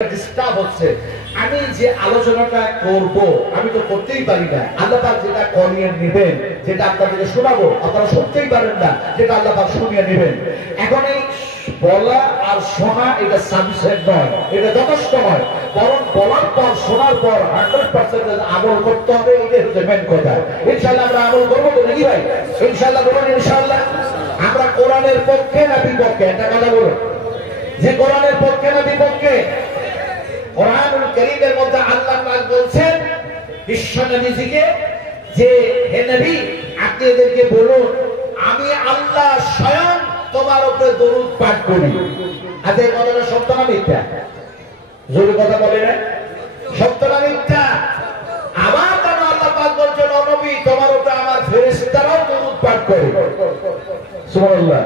Disturb হচ্ছে। আমি যে আলোচনাটা করব আমি তো করতেই পারি না। আল্লাহ পাক যেটা করিয়ে নেবেন, যেটা আপনাদেরকে শোনাবো আপনারা শুনতেই পারেন না, যেটা আল্লাহ পাক শুনিয়ে নেবেন। এখন এই বলা আর শোনা এটা সাবজেক্ট নয়, এটা যথেষ্ট নয়, বরং বলার পর শোনার পর 100% আমল করতে হবে। এটা হচ্ছে মেন কথা। ইনশাআল্লাহ আমরা আমল করবো তো নাকি ভাই? ইনশাআল্লাহ বলুন ইনশাআল্লাহ। আমরা কোরআনের পক্ষে না বিপক্ষে? একটা কথা বলুন, যে কোরআনের পক্ষে না বিপক্ষে? কোরআনুল কারীমের মধ্যে আল্লাহ পাক বলছেন বিশ্ব নবীজিকে যে হে নবী আপনি এদেরকে বলুন আমি আল্লাহ স্বয়ং তোমার উপরে দরুদ পাঠ করি। আচ্ছা এই কথাটা সত্য না মিথ্যা? জোরে কথা বলে না, সত্য না মিথ্যা? আবার কেন আল্লাহ পাক বলছেন ও নবী তোমার উপরে আমার ফেরেশতারাও দরুদ পাঠ করে? সুবহানাল্লাহ,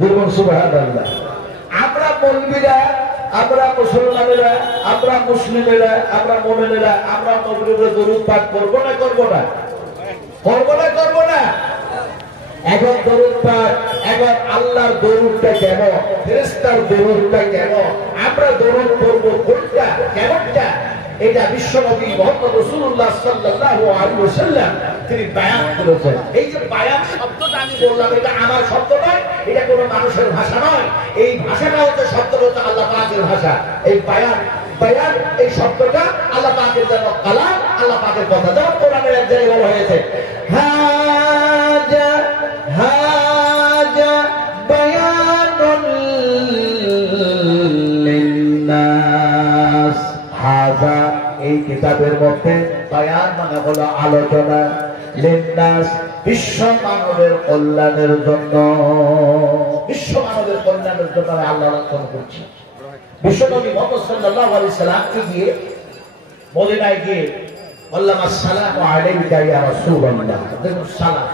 বলুন সুবহানাল্লাহ। আমরা মৌলবীরা, আমরা মুসলমানেরা, আমরা মুসলিমেরা, আমরা মুমিনেরা আমরা নবীর উপরে দরুদ পাঠ করব না করব না? করব না করব না? এখন দরুদ পাঠ, এখন আল্লাহর দরুদটা কেমন, ফেরেশতার দরুদটা কেমন, আমরা দরুদ করব কোনটা কেমনটা, এটা বিশ্বনবী মুহাম্মদ রাসূলুল্লাহ সাল্লাল্লাহু আলাইহি ওয়াসাল্লাম তিনি বায়ান করেছেন। এই যে বায়ান শব্দটা আমি বললাম এটা আমার শব্দ নয়, এটা কোনো মানুষের ভাষা নয়। এই ভাষাটা হচ্ছে শব্দটা হচ্ছে আল্লাহ পাকের ভাষা। এই বায়ান, বায়ান এই শব্দটা আল্লাহ পাকের যেন কালাম, আল্লাহ পাকের কথা। যেমন কোরআনের এক জায়গায় বলা হয়েছে হাজা হাজা বায়ানুল লিন্নাস। হাজা এই কিতাবের মধ্যে বায়ান মানে হলো আলোচনা, লিন্নাস বিশ্ব মানবের কল্যাণের জন্য, বিশ্ব মানবের কল্যাণের জন্য আমি আল্লাহ আলোচনা করছি। বিশ্বনবী মুহাম্মদ সাল্লাল্লাহু আলাইহি সাল্লামকে গিয়ে মদিনায় গিয়ে বললাম আসসালামু আলাইকা ইয়া রাসূলুল্লাহ। দেখুন সালাম,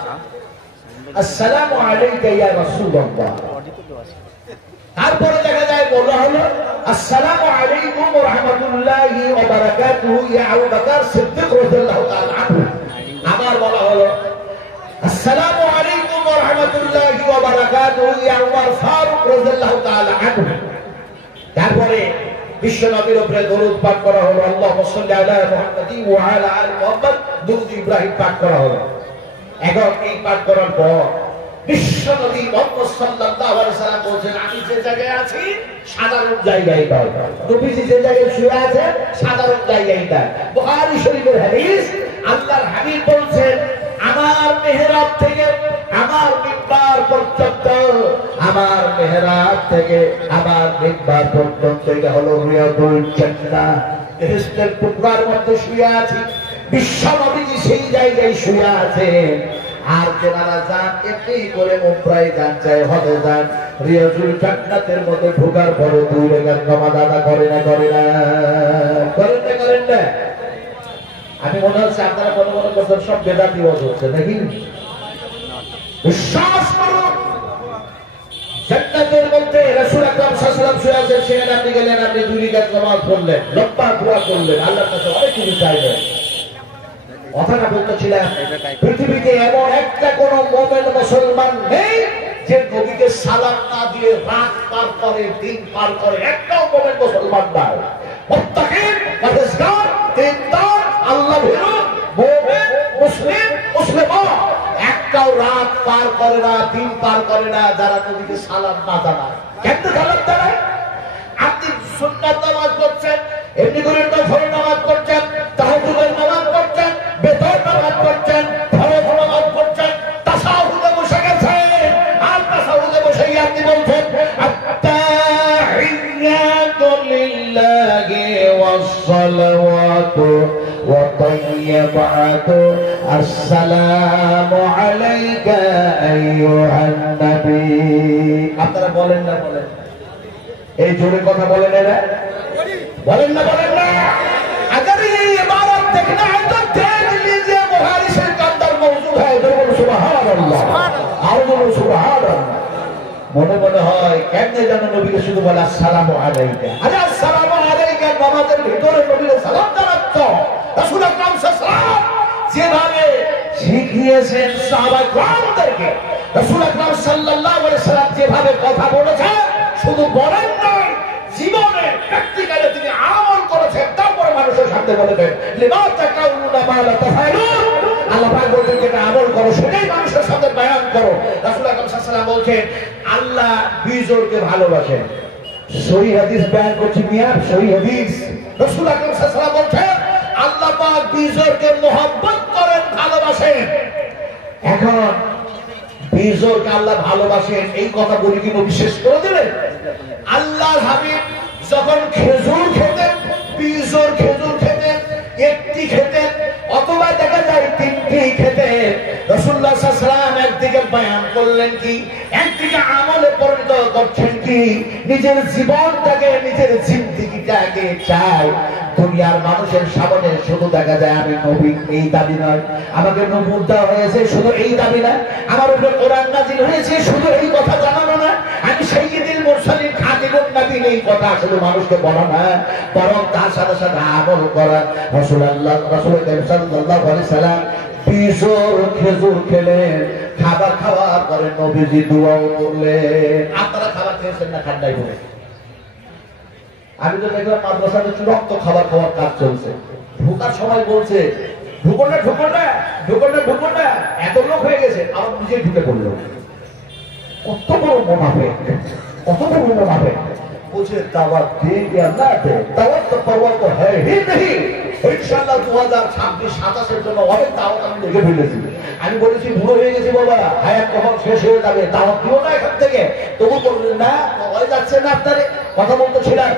আসসালামু আলাইকা ইয়া রাসূলুল্লাহ। তারপরে দেখা যায় বলা হলো আসসালামু আলাইকুম ওয়া রাহমাতুল্লাহি ওয়া বারাকাতুহু ইয়া আবু বকর সিদ্দিক রাদিয়াল্লাহু তাআলা আনহু। আবার বলা হলো আসসালামু আলাইকুম ওয়া রাহমাতুল্লাহি ওয়া বারাকাতুহু ইয়া উমর ফারুক রাদিয়াল্লাহু তাআলা আনহু। তারপরে বিশ্ব নবীর উপরে দরুদ পাঠ করা হলো, আল্লাহুম্মা সাল্লি আলা মুহাম্মাদি ওয়া আলা আলি মুহাম্মাদ, দরুদ ইব্রাহিম পাঠ করা হলো। এখন এই পাঠ করার পর বিশ্ব নবী মুহাম্মদ সাল্লাল্লাহু আলাইহি সাল্লাম বলেন আমি যে জায়গায় আছি সাধারণ জায়গায় নয়, নবীজি যে জায়গায় শুয়ে আছেন সাধারণ জায়গায় না। বুখারী শরীফের হাদিস, আল্লাহর হাবিব বলেন আমার মেহরাব থেকে আমার মিম্বার পর্যন্ত, আমার মেহরাব থেকে আমার মিম্বার পর্যন্ত এটা হলো রিয়াদুল জান্নাহ, বেহেশতের টুকরার মধ্যে শুয়ে আছি। বিশ্ব নবীজি সেই জায়গায় শুয়ে আছেন। আর যারা যান এমনি করে উমরায় যান, চাই হজে যান, রিয়াদুল জান্নাতের মধ্যে ঢোকার পরে দুই রাকাত নামাজ আদা করে না করে না? করেন না করেন না? আমি মনে হচ্ছে আপনারা মনে মনে করছেন সব বেদাতি ওয়াজ হচ্ছে নাকি? বিশ্বাস করুন জান্নাতের মধ্যে রাসূল আকরাম সাল্লাল্লাহু আলাইহি ওয়াসাল্লাম শুয়ে আছেন, সেখানে আপনি গেলেন, আপনি দুই রাকাত নামাজ পড়লেন, লম্বা দোয়া করলেন, আল্লাহর কাছে অনেক কিছু চাইলেন। কথাটা বলতেছিলাম পৃথিবীতে এমন একটা কোন মুমিন মুসলমান নেই যে নবীকে সালাম না দিয়ে রাত পার করে, দিন পার করে, একটাও মুমিন মুসলমান নাই। মুত্তাকিন, পরহেজগার, দিনদার, আল্লাহ ভীরু মুমিন, মুসলিম, মুসলিমা একটাও রাত পার করে না, দিন পার করে না যারা নবীকে সালাম না জানায়। কেন সালাম জানায়? আপনি সুন্নাত নামাজ পড়ছেন, এমনি করে নফল নামাজ পড়ছেন, তাহাজ্জুদের নামাজ পড়ছেন, বেতর নামাজ পড়ছেন, ফরজ নামাজ পড়ছেন, তাসাহুদে বসে গেছেন, আর তাসাহুদে বসে আপনি বলছেন আত্তাহিয়াতু লিল্লাহি ওয়াস সালাওয়াতু ওয়া তাইয়্যিবাতু আসসালামু আলাইকা আইয়ুহান নবী। আপনারা বলেন না বলেন? এই জোরে কথা বলেন এরা? বলেন না বলেন না? अगर ये इबारत देखना है तो देख लीजिए बुखारी शरीफ के अंदर मौजूद है। बोलो सुभान अल्लाह, और बोलो सुभान अल्लाह। মনে মনে হয় কেমনে যেন নবীকে শুধু বলে আসসালামু আলাইকা। আরে আসসালামু আলাইকা নামাজের ভিতরে নবীকে সালাম জানাচ্ছ। রাসূল আকরাম সাল্লাল্লাহু আলাইহি ওয়াসাল্লাম যেভাবে শিখিয়েছেন সাহাবা کرامদেরকে, রাসূল আকরাম সাল্লাল্লাহু আলাইহি ওয়াসাল্লাম যেভাবে কথা বলেছেন শুধু বলেন নয়, জীবনে প্র্যাকটিক্যালি তিনি বলে দেন লিমা তাকাউনা মা লা তাফালুন আল্লাহ পাক বলেন যেটা আমল করো সেটাই মানুষের সামনে বয়ান করো রাসূল আকরাম সাল্লাল্লাহু আলাইহি ওয়াসাল্লাম বলেন আল্লাহ বিজোড়কে ভালোবাসেন সহিহ হাদিস বয়ান করছি মিয়া সহিহ হাদিস রাসূল আকরাম সাল্লাল্লাহু আলাইহি ওয়াসাল্লাম বলেন আল্লাহ পাক বিজোড়কে মহব্বত করেন ভালোবাসেন এখন বিজোড়কে আল্লাহ ভালোবাসেন এই কথা বলি কি নবী শেষ করে দিলেন আল্লাহর হাবিব যখন খেজুর খেতেন বিজোড় খেজুর খেতেন একটি খেতেন অথবা দেখা যায় তিনটি খেতেন রাসূলুল্লাহ সাল্লাল্লাহু আলাইহি ওয়াসাল্লাম একদিকে বয়ান করলেন কি একদিকে আমলে পরিণত করছেন কি নিজের জীবনটাকে নিজের জিন্দেগিটাকে চাই দুনিয়ার মানুষের সামনে শুধু দেখা যায় আমি নবী এই দাবি নয় আমাকে নবুয়ত দেওয়া হয়েছে শুধু এই দাবি না আমার উপরে কোরআন নাযিল হয়েছে শুধু এই কথা জানানো না আমি সাইয়্যিদুল মুরসালিন খাতিমুন নবীন এই কথা শুধু মানুষকে বলা না বরং তার সাথে সাথে আমল করা রাসূল সাল্লাল্লাহু আলাইহি সাল্লাম বিজোড় খেজুর খেলেন খাবার খাওয়ার পরে নবীজি দোয়া করলেন আপনারা খাবার খেয়েছেন না ঠান্ডায় পড়ে আমি তো দেখলাম মাদ্রাসাতে চূড়ান্ত খাবার খাওয়ার কাজ চলছে ঢোকার সময় বলছে ঢুকো না এত লোক হয়ে গেছে আমার নিজেই ঢুকে পড়লো কত বড় মুনাফিক मुझे दावत दे या ना दे दावत तो परवाह तो है ही नहीं इंशाल्लाह 2026-27 এর জন্য অনেক দাওয়াত আমি লিখে ফেলেছি আমি বলেছি বুড়ো হয়ে গেছি বাবা হায়াত কখন শেষ হয়ে যাবে দাওয়াত দিও না এখান থেকে তবু বললেন না হয়ে যাচ্ছে না আপনারে কথা বলতেছিলেন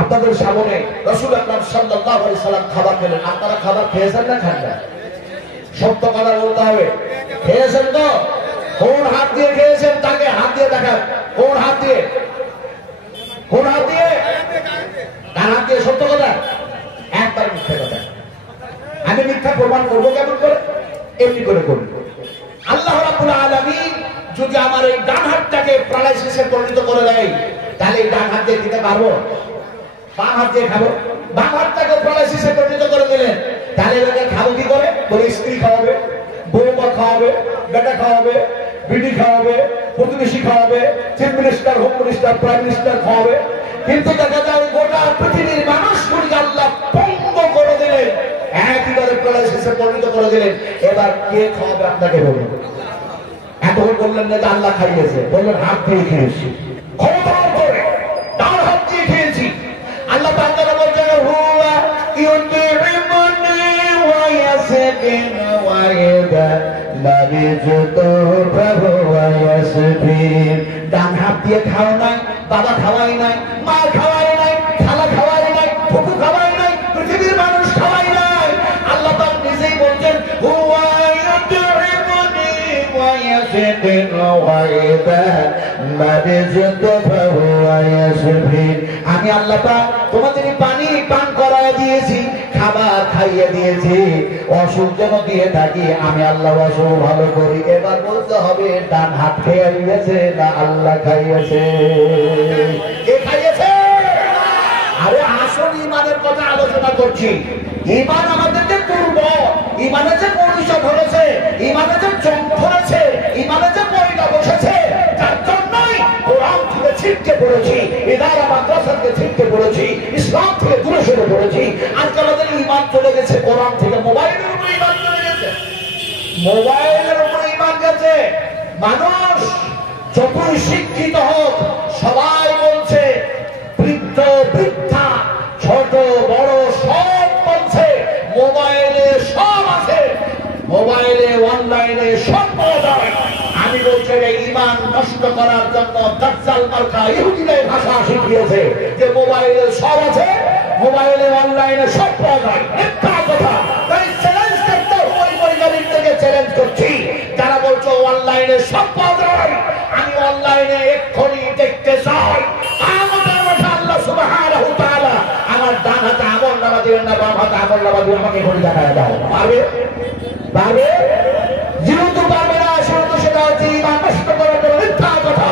আপনাদের সামনে রাসূল আকরাম সাল্লাল্লাহু আলাইহি সাল্লাম খাবার খেলেন আপনারা খাবার খেয়েছেন না খান না সত্য কথা বলতে হবে খেয়েছেন তো কোন হাত দিয়ে খেয়েছেন তাকে হাত দিয়ে দেখান কোন হাত দিয়ে কার হাত দিয়ে সত্য কথা একবার মিথ্যা কথা আমি মিথ্যা প্রমাণ করবো কেমন করে এমনি করে করবো আল্লাহ রাব্বুল আলামিন যদি আমার এই ডান হাতটাকে প্যারালাইসিসে পরিণত করে দেয় তাহলে এই ডান হাত দিয়ে খেতে পারবো বাম হাত দিয়ে খাবো বাম হাতটাকে প্যারালাইসিসে পরিণত করে দিলেন তাহলে এটাকে খাবো কি করে বলে স্ত্রী খাওয়াবে বউমা খাওয়াবে বেটা খাওয়াবে বিডি খাওয়াবে প্রতিবেশী খাওয়াবে chief minister home minister prime minister খাওয়াবে কিন্তু দেখা যায় গোটা পৃথিবীর মানুষগুলিকে আল্লাহ পঙ্গ করে দিলেন একেবারে প্যারালাইসিসে পরিণত করে দিলেন এবার কে খাওয়াবে আপনাকে বলুন এতক্ষণ বললেন না যে আল্লাহ খাইয়েছে বললেন হাত দিয়ে খেয়েছি ক্ষমতার করে ডান হাত দিয়ে খেয়েছি আল্লাহ তাআলা বলছেন হুয়া ইউতিমুনি ওয়া ইয়াসকিনু ওয়া ইয়াদা ডান হাত দিয়ে খাও নাই বাবা খাওয়াই নাই মা খাওয়াই নাই খালা খাওয়াই নাই ফুফু খাওয়াই নাই পৃথিবীর মানুষ খাওয়াই নাই আল্লাহ পাক নিজেই বলছেন আমি আল্লাহ পাক তোমাদের পানি পান করায় দিয়েছি খাবার খাইয়ে দিয়েছি অসুখ যেন দিয়ে থাকি আমি আল্লাহ অসুখ ভালো করি এবার বলতে হবে ডান হাত খেয়ে দিয়েছে না আল্লাহ খাইয়েছে কে খাইয়েছে আরে আসল ইমানের কথা আলোচনা করছি ইমান আমাদেরকে পূর্ব ইমানে যে পরিচয় ধরেছে ইমানে যে জং ধরেছে ইমানে যে পরিণা বসেছে তার জন্যই কোরআন থেকে ছিটকে পড়েছি ইদারা মাদ্রাসা থেকে ছিটকে পড়েছি ইসলাম থেকে দূরে সরে পড়েছি আজকাল আমাদের ইমান চলে গেছে কোরআন থেকে মোবাইলের উপরে ইমান চলে গেছে মোবাইলের উপরে ইমান গেছে মানুষ যতই শিক্ষিত হোক সবাই বলছে বৃদ্ধ বৃদ্ধা ছোট বড় সব বলছে মোবাইলে সব আছে মোবাইলে অনলাইনে সব পাওয়া যায় আমি বলছি ইমান নষ্ট করার জন্য দাজ্জাল মার্কা ইহুদিদের ভাষা শিখিয়েছে যে মোবাইলে সব আছে মোবাইলে অনলাইনে সব পাওয়া যায় মিথ্যা কথা তাই চ্যালেঞ্জ করতে ওই বৈজ্ঞানিক থেকে চ্যালেঞ্জ করছি যারা বলছো অনলাইনে সব পাওয়া যায় আমি অনলাইনে এক্ষুনি দেখতে চাই আমাদের মাঠে আল্লাহ সুবহানাহু ওয়া তাআলা আমার ডান হাতে আমল নামা দিবেন না বাম হাতে আমল নামা দিবেন আমাকে ঘড়ি দেখায় দাও পারবে পারবে যেহেতু পারবে না সেহেতু সেটা হচ্ছে ইমান নষ্ট করার জন্য মিথ্যা কথা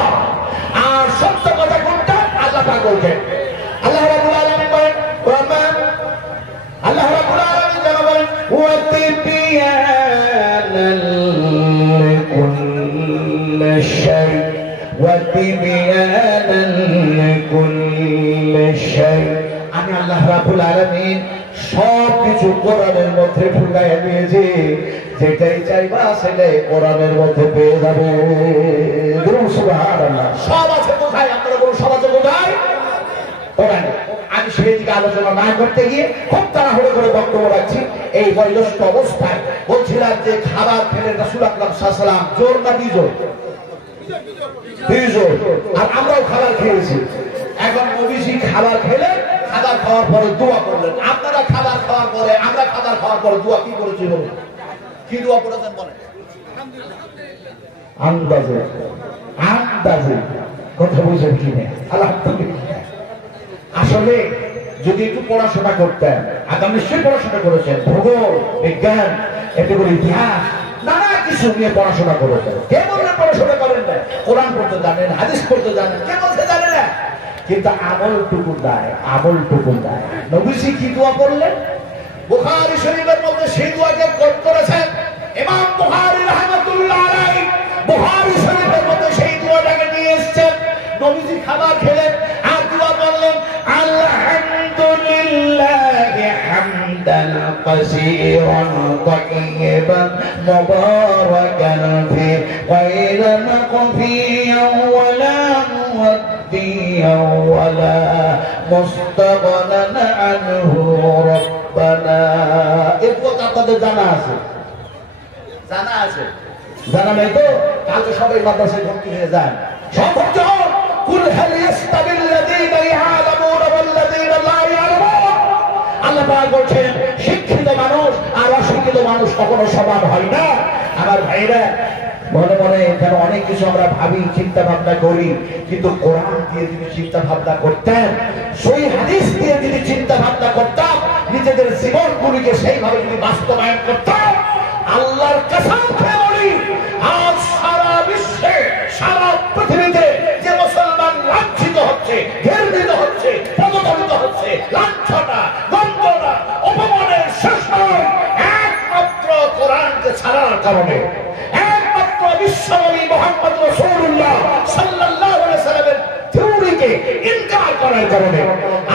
আর সত্য কথা কোনটা আল্লাহ পাক বলছেন আল্লাহ রাব্বুল আলামিন বলেন আল্লাহ রাব্বুল আলামিন যেন বলেন ওয়া তিবিয়ানাল লিকুল্লি শাই ওয়া তিবিয়ানাল লিকুল্লি শাই আমি আল্লাহ রাব্বুল আলামিন সব কিছু কোরআনের মধ্যে ঢুকাইয়া দিয়েছি, যেটাই চাইবা সেটাই কোরআনের মধ্যে পেয়ে যাবে। সুবহানাল্লাহ। সব আছে কোথায়? আপনারা বলুন সব আছে কোথায়? কোরআনে। আমি সেই দিকে আলোচনা না করতে গিয়ে খুব তাড়াহুড়ো করে বক্তব্য রাখছি। এই বয়োজ্যেষ্ঠ অবস্থায় বলছিলাম যে খাবার খেলে রাসূল আকরাম সাল্লাল্লাহু আলাইহি ওয়াসাল্লাম জোর না বিজোর? বিজোর। আর আমরাও খাবার খেয়েছি। এখন নবীজি খাবার খেলে খাবার খাওয়ার পরে দোয়া করলেন। আপনারা খাবার খাওয়ার পরে, আমরা খাবার খাওয়ার পরে দোয়া কি করেছি বলুন? কি দোয়া করেছেন বলেন? আন্দাজে আন্দাজে কথা বুঝেন কি না? আলহামদুলিল্লাহ। আসলে যদি একটু পড়াশোনা করতেন, আগাম নিশ্চয়ই পড়াশোনা করেছেন, ভূগোল, বিজ্ঞান, একটু করে ইতিহাস, নানা কিছু নিয়ে পড়াশোনা করেছেন। কে বললে পড়াশোনা করেন না? কোরআন পড়তে জানেন, হাদিস পড়তে জানেন, কে বলতে জানে না? কিন্তু আমলটুকু দেয়, আমলটুকু দেয়। নবীজি কি দোয়া করলেন? বুখারী শরীফের মধ্যে সেই দোয়াকে কোট করেছেন ইমাম বুখারী রাহমাতুল্লাহ আলাইহি। বুখারী শরীফের মধ্যে সেই দোয়াটাকে নিয়ে এসেছেন। নবীজি খাবার খেলেন আর দোয়া করলেন, আলহামদুলিল্লাহি হামদান কাসীরান তাইয়িবান মুবারাকান ফি গায়রা মাকফিয়ান ওয়ালা মুদ্দিয়ান ওয়ালা মুস্তাগনান আনহু রাব্বানা। এই কথা আপনাদের জানা আছে? জানা আছে? জানা নাই তো? কালকে সবাই মাদ্রাসায় ভর্তি হয়ে যান, সব ভর্তি হন। কুল হাল ইয়াস্তাবিল লাযীনা ইয়ালামুনা ওয়াল লাযীনা লা ইয়ালামুন। আল্লাহ পাক বলেন শিক্ষিত মানুষ আর অশিক্ষিত মানুষ কখনো সমান হয় না। আমার ভাইরা, মনে মনে যেন অনেক কিছু আমরা ভাবি, চিন্তা ভাবনা করি, কিন্তু কোরআন দিয়ে যদি চিন্তা ভাবনা করতেন, সহিহ হাদিস দিয়ে যদি চিন্তা ভাবনা করতাম, নিজেদের জীবনগুলিকে সেইভাবে যদি বাস্তবায়ন করতাম, আল্লাহর কসম খেয়ে বলি, আজ সারা বিশ্বে, সারা পৃথিবীতে যে মুসলমান লাঞ্ছিত হচ্ছে, ঘৃণিত হচ্ছে, পদদলিত হচ্ছে, লাঞ্ছনা, গঞ্জনা, অপমানের শেষ নয় একমাত্র কোরআনকে ছাড়ার কারণে, একমাত্র বিশ্বনবী মুহাম্মদ রাসূলুল্লাহ সাল্লাল্লাহু আলাইহি ওয়াসাল্লামের থিওরিকে ইনকার করার কারণে।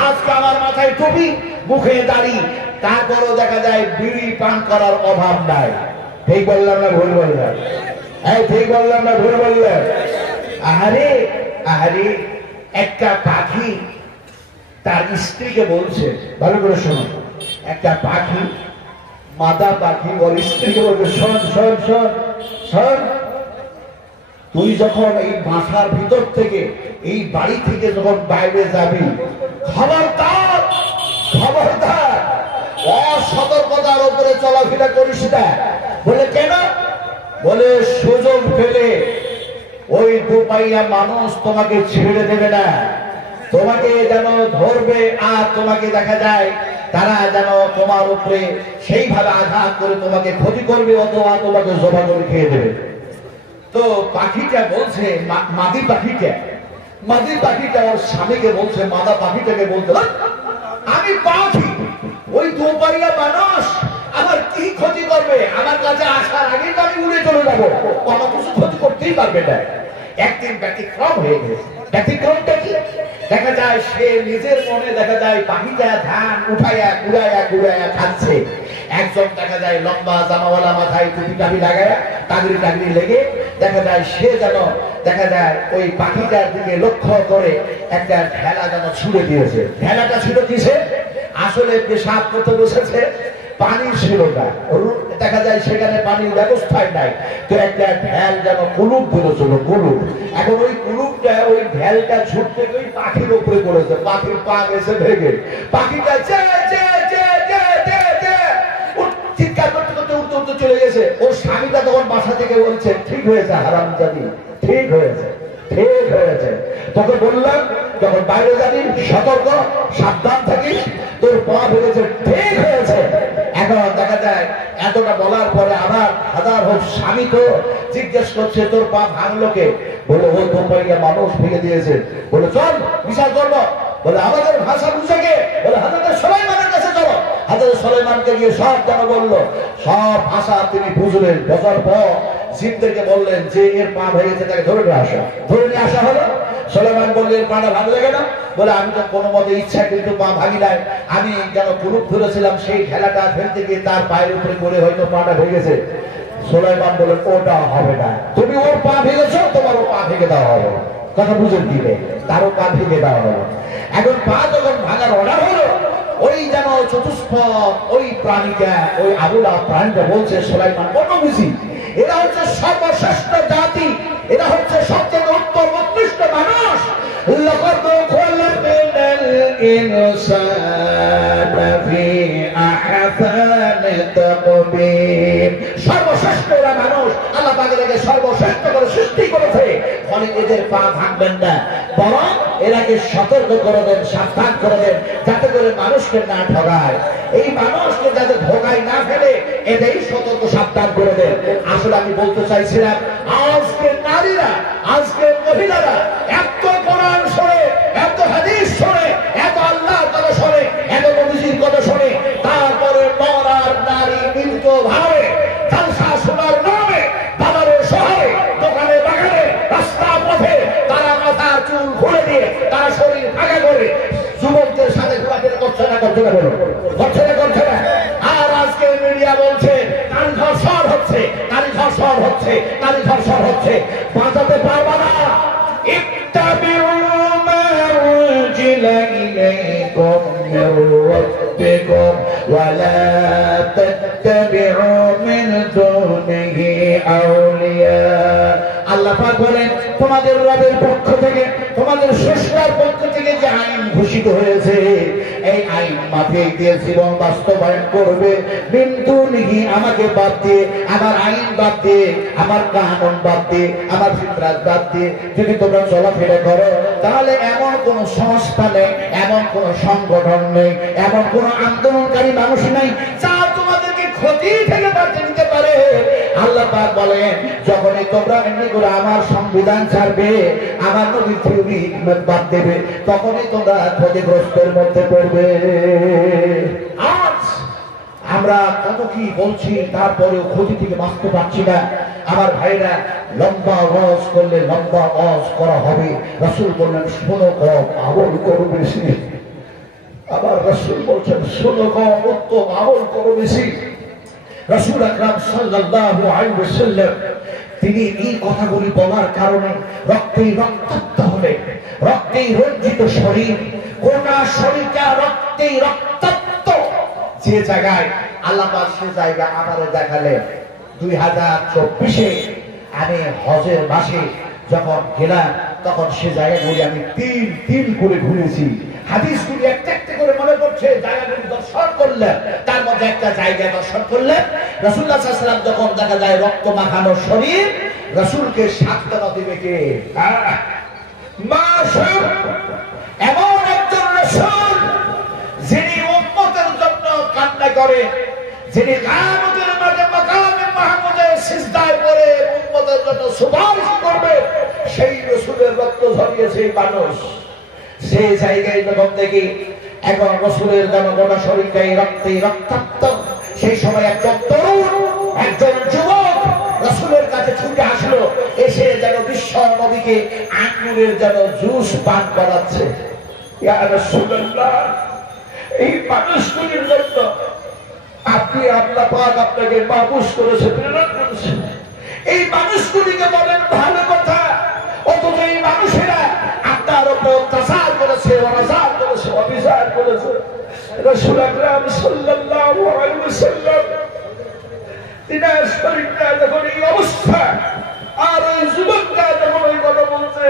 আজকে আমার মাথায় টুপি, মুখে দাড়ি, তারপরও দেখা যায় বিড়ি পান করার অভাব নাই। ঠিক বললাম না ভুল বললাম? এই ঠিক বললাম না ভুল বললাম? আরে আরে, একটা পাখি তার স্ত্রীকে বলছে, ভালো করে শোনো, একটা পাখি, মাদা পাখি ওর স্ত্রীকে বলবে, শোন শোন শোন শোন, তুই যখন এই বাসার ভিতর থেকে, এই বাড়ি থেকে যখন বাইরে যাবি, খবরদার খবরদার অসতর্কতার উপরে চলাফেরা করিস না। বলে কেন? বলে সুযোগ পেলে ওই দুপাইয়া মানুষ তোমাকে ছেড়ে দেবে না, তোমাকে যেন ধরবে আর তোমাকে দেখা যায় তারা যেন তোমার উপরে সেইভাবে আঘাত করে তোমাকে ক্ষতি করবে অথবা তোমাকে জবা করে খেয়ে দেবে। তো পাখিটা বলছে, মাদি পাখিটা ওর স্বামীকে বলছে, মাদা পাখিটাকে বলতে, আমি পাখি, ওই দুপাইয়া মানুষ আমার কি ক্ষতি করবে? আমার কাছে আসার আগে তো আমি উড়ে চলে যাবো, আমার কিছু ক্ষতি করতেই পারবে না। একদিন ব্যতিক্রম হয়ে গেছে। ব্যতিক্রমটা কি? দেখা যায় সে নিজের মনে দেখা যায় পাখিটা ধান উঠাইয়া কুড়াইয়া কুড়াইয়া খাচ্ছে। একজন দেখা যায় লম্বা জামাওয়ালা, মাথায় টুপি টাপি লাগায়া, টাগরি টাগরি লেগে দেখা যায় সে যেন দেখা যায় ওই পাখিটার দিকে লক্ষ্য করে একটা ঢেলা যেন ছুড়ে দিয়েছে। ঢেলাটা ছিল কিসে? আসলে পেশাব করতে বসেছে, পানি ছিল না, দেখা যায় সেখানে পানির ব্যবস্থায় নাই, তো একটা ঢেল যেন কুলুপ ধরেছিল, কুলুপ। এখন ওই কুলুপটা, ওই ঢেলটা ছুটতে ওই পাখির উপরে পড়েছে, পাখির পা গেছে ভেঙে, পাখিটা চিৎকার করতে করতে উঠতে উঠতে চলে গেছে। ওর স্বামীটা তখন বাসা থেকে বলছে, ঠিক হয়েছে হারামজাদি, ঠিক হয়েছে, ঠিক হয়েছে, তোকে বললাম যখন বাইরে যাবি সতর্ক, সাবধান থাকিস, তোর পা ভেঙেছে, ঠিক হয়েছে। এখন দেখা যায় এতটা বলার পরে আবার হাজার হোক স্বামী তো জিজ্ঞেস করছে, তোর পা ভাঙলো কে? বলে ও দুপাইয়া মানুষ ভেঙে দিয়েছে। বলে চল বিচার করবো। বলে আমাদের ভাষা বুঝে কে? বলে হাজরত সুলাইমানের কাছে চলো। হাজরত সুলাইমানকে গিয়ে সব যেন বললো, সব ভাষা তিনি বুঝলেন। বোঝার পর জিনদেরকে বললেন যে এর পা ভেঙেছে তাকে ধরে নিয়ে আসা। ধরে নিয়ে আসা হলো। সুলাইমান বললেন পাটা ভালো লাগে না? বলে আমি তো কোনো মতে ইচ্ছা কিন্তু পা ভাগি নাই, আমি যেন গ্রুপ ধরেছিলাম সেই খেলাটা ফেলতে গিয়ে তার পায়ের উপরে পড়ে হয়তো পাটা ভেঙেছে। সুলাইমান বলে ওটা হবে না, তুমি ওর পা ভেঙেছো, তোমারও পা ভেঙে দেওয়া হবে। কথা বুঝে দিলে তারও পা ভেঙে দেওয়া হবে। এখন পা যখন ভাঙার অর্ডার হলো, ওই যেন চতুষ্পদ ওই প্রাণীটা, ওই আবুলা প্রাণীটা বলছে সুলাইমান বড় খুশি, এরা হচ্ছে সর্বশ্রেষ্ঠ জাতি, এরা হচ্ছে সবচেয়ে উত্তম উৎকৃষ্ট মানুষ। লাকাদ খালাকনাল ইনসানা ফি আহসানি তাকওয়িম, সর্বশ্রেষ্ঠ এরা মানুষ, আল্লাহ পাক এদেরকে সর্বশ্রেষ্ঠ করে সৃষ্টি করেছে। ফলে এদের পা ভাঙবেন না, বরং এরাকে সতর্ক করে দেন, সাবধান করে দেন, যাতে করে মানুষকে না ঠগায়, এই মানুষকে যাতে ঠগায় না ফেলে, এটাই সতর্ক সাবধান করে দেন। আসলে আমি বলতে চাইছিলাম, আজকে নারীরা, আজকে মহিলারা এত কোরআন শোনে, এত হাদিস শোনে, এত আল্লাহর কথা শোনে, এত নবীজির কথা শোনে, তারপরে নর আর নারী মিলিত ভাবে জালসা শোনার নামে বাজারে শহরে দোকানে বাগানে রাস্তা পথে তারা মাথার চুল খুলে দিয়ে তারা শরীর ফাঁকা করে যুবকদের সাথে ঘোরাফেরা করছে না, করছে না, করছে না, করছে না। আর আজকে মিডিয়া বলছে নারী ধর্ষণ হচ্ছে, নারী ধর্ষণ হচ্ছে, নারী ধর্ষণ হচ্ছে। বাঁচাতে পারবা না। ইত্তাবিউ মা উনজিলা ইলাইকুম মির রাব্বিকুম ওয়া লা তাত্তাবিউ মিন দুনিহি আউলিয়া। আল্লাহ পাক বলেন তোমাদের রবের পক্ষ থেকে, তোমাদের স্রষ্টার পক্ষ থেকে যে আইন ঘোষিত হয়েছে, এই আইন মাফিক দিয়ে জীবন বাস্তবায়ন করবে। কিন্তু নিহি আমাকে বাদ দিয়ে, আমার আইন বাদ দিয়ে, আমার কানুন বাদ দিয়ে, আমার ফিতরাত বাদ দিয়ে যদি তোমরা চলাফেরা করো, তাহলে এমন কোন সংস্থা নেই, এমন কোন সংগঠন নেই, এমন কোন আন্দোলনকারী মানুষ নেই যা তোমাদেরকে ক্ষতি থেকে বাঁচিয়ে নিতে পারে। আল্লাহ পাক বলেন যখনই তোমরা এমনি করে আমার সংবিধান ছাড়বে, আমার নবীর থিওরি বাদ দেবে, তখনই তোমরা ক্ষতিগ্রস্তের মধ্যে পড়বে। আজ আমরা কত কি বলছি, তারপরেও ক্ষতি থেকে বাঁচতে পারছি না। আমার ভাইরা, লম্বা ওয়াজ করলে লম্বা ওয়াজ করা হবে। রাসূল বললেন শোনো কম, আমল করো বেশি। আবার রাসূল বলছেন শোনো কম, উত্তম আমল করো বেশি। রাসূল আকরাম সাল্লাল্লাহু আলাইহি ওয়াসাল্লাম তিনি এই কথাগুলি বলার কারণে রক্তেই রক্তাক্ত হলে, রক্তেই রঞ্জিত শরীর, গোটা শরীরটা রক্তেই রক্তাক্ত, যে জায়গায় আল্লাহ পাক সে জায়গা আমারে দেখালেন। 2024-এ আমি হজের মাসে যখন গেলাম, তখন সে জায়গাগুলি আমি তিন করে ঘুরেছি। হাদিসগুলি একটা একটা করে মনে করছে, জায়গাগুলি দর্শন করলেন। তার মধ্যে একটা জায়গা দর্শন করলেন, রাসূলুল্লাহ সাল্লাল্লাহু আলাইহি ওয়াসাল্লাম যখন দেখা যায় রক্ত মাখানো শরীর, রাসূলকে সান্ত্বনা দিবে কে? মাসুম এমন একজন রাসূল যিনি উম্মতের জন্য কান্না করে, যিনি কিয়ামতের মাঠে মাকামে মাহমুদে সিজদায় পড়ে উম্মতের জন্য সুপারিশ করবে, সেই রাসূলের রক্ত ঝরিয়েছে মানুষ। সেই জায়গায় যখন দেখি এখন রাসূলের গোটা শরীরটাই রক্তে রক্তাক্ত, সেই সময় একজন তরুণ, একজন যুবক রাসূলের কাছে ছুটে আসলো, এসে যেন বিশ্ব নবীকে আঙ্গুরের যেন জুস পান করাচ্ছে। ইয়া রাসূলুল্লাহ, এই মানুষগুলির জন্য আপনি, আল্লাহ পাক আপনাকে মাবুস করেছে, প্রেরণ করেছে। এই মানুষগুলিকে বলেন ভালো কথা, অথচ এই মানুষেরা আপনার উপর অত্যাচার করেছে, অনাচার করেছে, অবিচার করেছে। রাসূল আকরাম সাল্লাল্লাহু আলাইহি ওয়াসাল্লাম তিনার শরীরটা যখন এই অবস্থা, আর ওই যুবকটা যখন ওই কথা বলছে,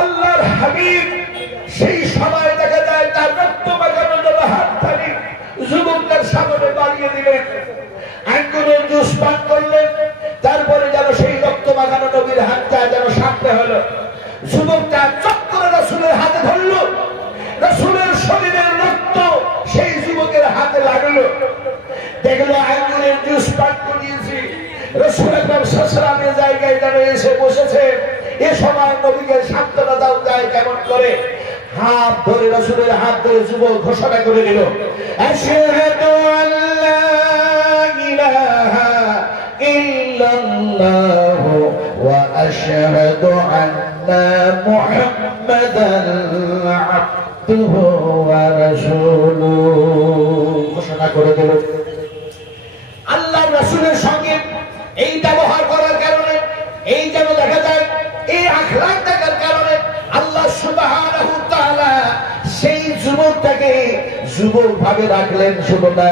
আল্লাহর হাবিব সেই সময় দেখা যায় তার রক্ত মাখানো হাতছানি যুবকটার সামনে বাড়িয়ে দিলেন, আঙ্গুরের জুস পান করলেন। তারপরে যেন সেই রক্ত মাখানো নবীর হাতটা যেন সামনে হলো, যুবকটা চট করে রাসূলের হাতে ধরল, রাসূলের শরীরের রক্ত সেই যুবকের হাতে লাগলো, দেখলো আঙ্গুরের জুস পান করিয়েছি। রাসূল আকরাম সাল্লাল্লাহু আলাইহি ওয়াসাল্লামের জায়গায় যেন এসে বসেছে। এ সময় নবীকে সান্ত্বনা দাও যায় কেমন করে? হাত ধরে, রাসূলের হাত ধরে যুবক ঘোষণা করে দিল, আশহাদু আল্লা ইলাহা ইল্লাল্লাহু ওয়া আশহাদু আন্না আন্না মুহাম্মাদান আবদুহু ওয়া রাসূলুহু, ঘোষণা করে দিল। আল্লাহর রাসূলের সঙ্গে এই ব্যবহার করার কারণে, এই যেন দেখা যায় এই আখলাক দেখার কারণে আল্লাহ সুবহানাহু ওয়া তাআলা সেই যুবকটাকে যুবক ভাবে রাখলেন। শুধু না,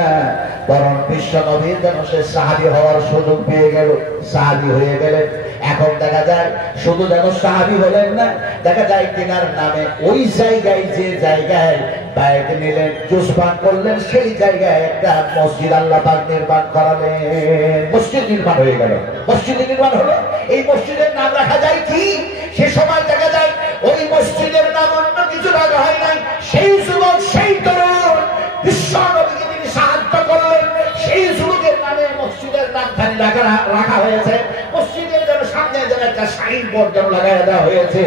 বরং বিশ্ব নবীর যেন সে সাহাবী হওয়ার সুযোগ পেয়ে গেল, সাহাবী হয়ে গেলেন। এখন দেখা যায় শুধু যেন সাহাবী হলেন না, দেখা যায় তিনার নামে ওই জায়গায়, যে জায়গায় বায়াত নিলেন, জুস পান করলেন, সেই জায়গায় একটা মসজিদ আল্লাহ পাক নির্মাণ করালেন। মসজিদ নির্মাণ হয়ে গেল। মসজিদ নির্মাণ হলো, এই মসজিদের নাম রাখা যায় কি? সে সময় দেখা যায় ওই মসজিদের নাম অন্য কিছু রাখা হয় নাই। সেই যুবক, সেই তরুণ বিশ্ব নবীকে তিনি সাহায্য করলেন, সেই যুবকের নামে মসজিদের নামখানি রাখা হয়েছে। মসজিদের যেন সামনে যেন একটা সাইনবোর্ড যেন লাগাই দেওয়া হয়েছে।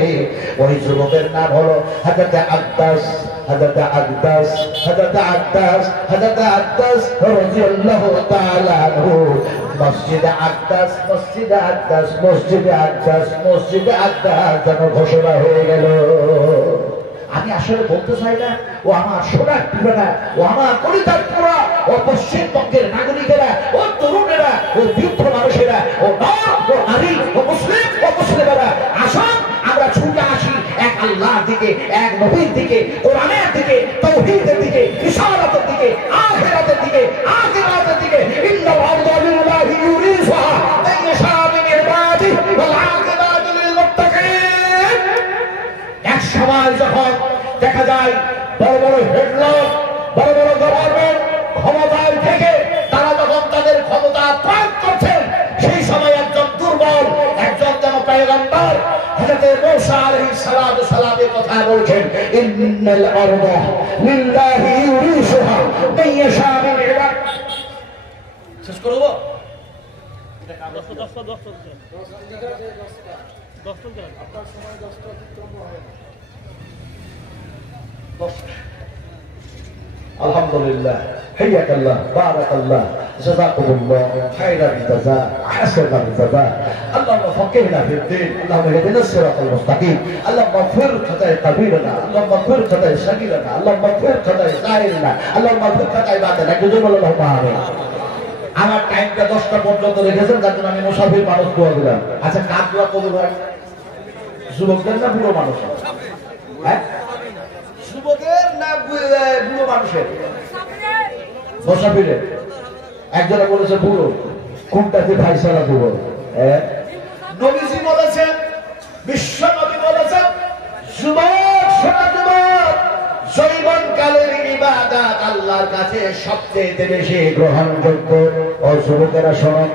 ওই যুবকের নাম হলো হযরত আব্বাস, হযরত আব্বাস, হযরত আব্বাস, হযরত আব্বাস রাদিয়াল্লাহু তাআলা আনহু। মসজিদে আকদাস, মসজিদে আকদাস, মসজিদে আকদাস, মসজিদে আকদাস যেন ঘোষণা হয়ে গেল। আমি আসলে বলতে চাই না, ও আমার সোনার টুকরা, ও আমার কলিজার টুকরা, ও পশ্চিমবঙ্গের নাগরিকেরা, ও তরুণেরা, ও বৃদ্ধ মানুষেরা, ও নর, ও নারী, ও মুসলিম, ও মুসলিমেরা, আসুন আমরা ছুটে আসি এক আল্লাহর দিকে, এক নবীর দিকে, কোরআনের দিকে, তাওহীদের দিকে, রিসালাতের দিকে, আখিরাতের দিকে, আখিরাতের দিকে। ইন্নাল আরদা লিল্লাহি ইউরিসুহা মান ইয়াশা'উ মিন ইবাদিহি ওয়াল আকিবাতু লিল মুত্তাকিন। এক সময় যখন দেখা যায় বড় বড় হেডলাইন, বড় বড় গভর্নমেন্ট ক্ষমতায় থেকে তারা যখন তাদের ক্ষমতা প্রয়োগ করছেন, সেই সময় একজন দুর্বল, একজন যেন পয়গম্বর হযরত মূসা আলাইহিস সালামের কথা বলছেন, ইন্নাল আরদা লিল্লাহি ইউরিসুহা মান ইয়াশা'উ মিন ইবাদিহি। শেষ করব? এটা কাজ 10 আপনার সময় 10টা অতিক্রম হয় না। আলহামদুলিল্লাহ, হাইয়াকাল্লাহ, বারাকাল্লাহ, জাযাকুমুল্লাহ খায়রাল জাযা, আহসানাল জাযা। আল্লাহুম্মা ফাক্কিহনা ফিদ-দীন, আল্লাহুম্মা ইহদিনাস সিরাতাল মুস্তাকিম, আল্লাহুম্মা ইগফির খাতায়ে কাবীরানা, আল্লাহুম্মা ইগফির খাতায়ে সাগীরানা, আল্লাহুম্মা ইগফির খাতায়ে যাহিরানা, আল্লাহুম্মা ইগফির খাতায়ে বাতিনা। আল্লাহুম্মা আমিন। আমার টাইমটা 10টা পর্যন্ত রেখেছেন, যার জন্য আমি মুসাফির মানুষ দোয়া দিলাম। আচ্ছা, কার দোয়া কবুল হয়? যুবকদের না বুড়ো মানুষের? হ্যাঁ, যুবকের না বুড়ো মানুষের? মুসাফিরের। একজনে বলেছে বুড়ো, কোনটাতে ফাইসালা দেব? নবীজি বলেছেন, বিশ্ব নবী বলেছেন, যুবক শোনা, যুবক যৌবনকালের ইবাদত আল্লাহর কাছে সবচেয়ে বেশি গ্রহণযোগ্য। ও যুবকেরা শোনো,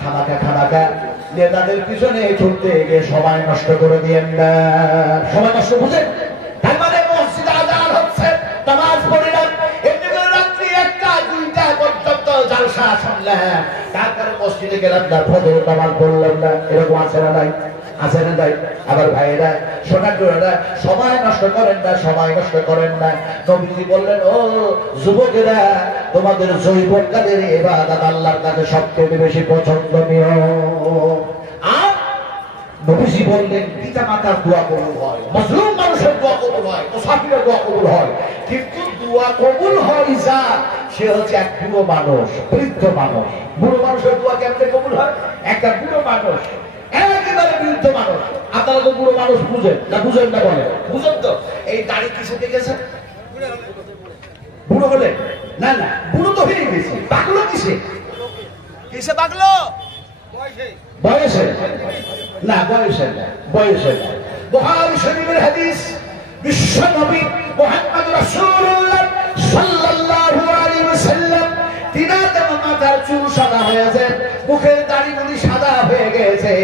খামাকা নেতাদের পিছনে ছুটতে গিয়ে সময় নষ্ট করে দিয়েন না। সময় নষ্ট বুঝেন? তার মানে মসজিদে আযান হচ্ছে, নামাজ পড়লাম, এমনি করে রাত্রি 1টা 2টা পর্যন্ত জালসা শুনলাম, তারপরে মসজিদে গেলাম না, ফজর নামাজ পড়লাম না। এরকম আছে না নাই? আছে না নাই? আবার ভাইয়েরা, সোনাগুলোরা, সময় নষ্ট করেন না, সময় নষ্ট করেন না। নবীজি বললেন, ও যুবকেরা, তোমাদের যৌবনকালের ইবাদত আল্লাহর কাছে সবচেয়ে বেশি পছন্দনীয়। আর নবীজি বললেন, পিতা মাতার দোয়া কবুল হয়, মজলুম মানুষের দোয়া কবুল হয়, মুসাফিরের দোয়া কবুল হয়, কিন্তু দোয়া কবুল হয় যার, সে হচ্ছে এক বুড়ো মানুষ, বৃদ্ধ মানুষ। বুড়ো মানুষের দোয়া কেমনে কবুল হয়? একটা বুড়ো মানুষ, একেবারে বৃদ্ধ মানুষ। আপনারা তো বুড়ো মানুষ বুঝেন না? বুঝেন না? বলে বুঝেন তো। এই দাড়ি কিসে দেখেছেন? বুড়ো হলে না, না, বুড়ো তো হয়ে গেছে, পাগলো কিসে? কিসে পাগলো? বয়সে না, বয়সে না, বয়সে না। বুখারী শরীফের হাদিস, বিশ্ব নবী মুহাম্মদ রাসূলুল্লাহ সাল্লাল্লাহু আলাইহি ওয়াসাল্লাম, তিনার মাথার চুল সাদা হয়েছে, মুখের দাড়িগুলি সাদা হয়ে গেছে।